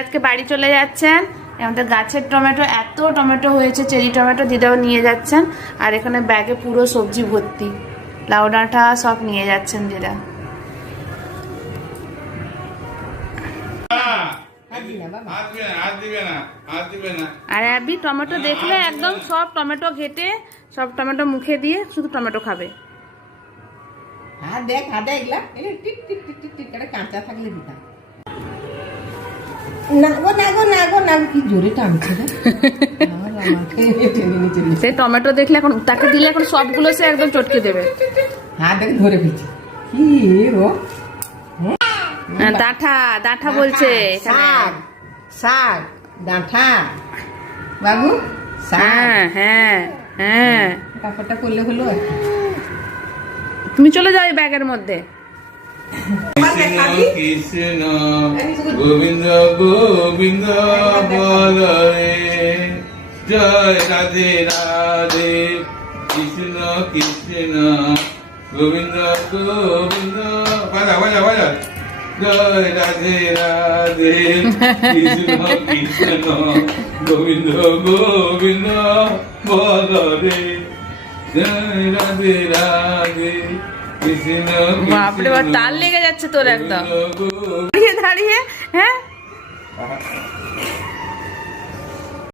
আজকে বাড়ি চলে যাচ্ছেন। আমাদের গাছের টমেটো, এত টমেটো হয়েছে, চেরি টমেটো দিদাও নিয়ে যাচ্ছেন। আর এখানে ব্যাগে পুরো সবজি ভর্তি, লাউ ডাঁটা সব নিয়ে যাচ্ছেন দিদা। আর অ্যাবি টমেটো দেখলে একদম সব টমেটো ঘেটে, সব টমেটো মুখে দিয়ে শুধু টমেটো খাবে। দেখ হাতে এগুলা tick tick tick tick tick করে কাঁচা থাকলে দিতাম। না গো না গো না গো না, কি জোরে টানছে রে। সেই টমেটো দেখলে এখন তাকে দিলে এখন সবগুলো সে একদম চটকে দেবে। হ্যাঁ দেখ ধরে ফেলছে কি ও। ডাঁঠা ডাঁঠা বলছে, শাক শাক ডাঁঠা বাবু। হ্যাঁ হ্যাঁ হ্যাঁ, কাপড়টা করলে হলো। তুমি চলে যাও এই ব্যাগের মধ্যে। কৃষ্ণ গোবিন্দ গোবিন্দ বলরে, জয় রাধে রাধে, কৃষ্ণ কৃষ্ণ গোবিন্দ গোবিন্দ, বাজা বাজা বাজা, জয় রাধে রাধে, কৃষ্ণ কৃষ্ণ গোবিন্দ গোবিন্দ বলরে, জয় রাধে রাধে। বাপরে বাপ, তাল লেগে যাচ্ছে তোর একদম দাঁড়িয়ে দাঁড়িয়ে। হ্যাঁ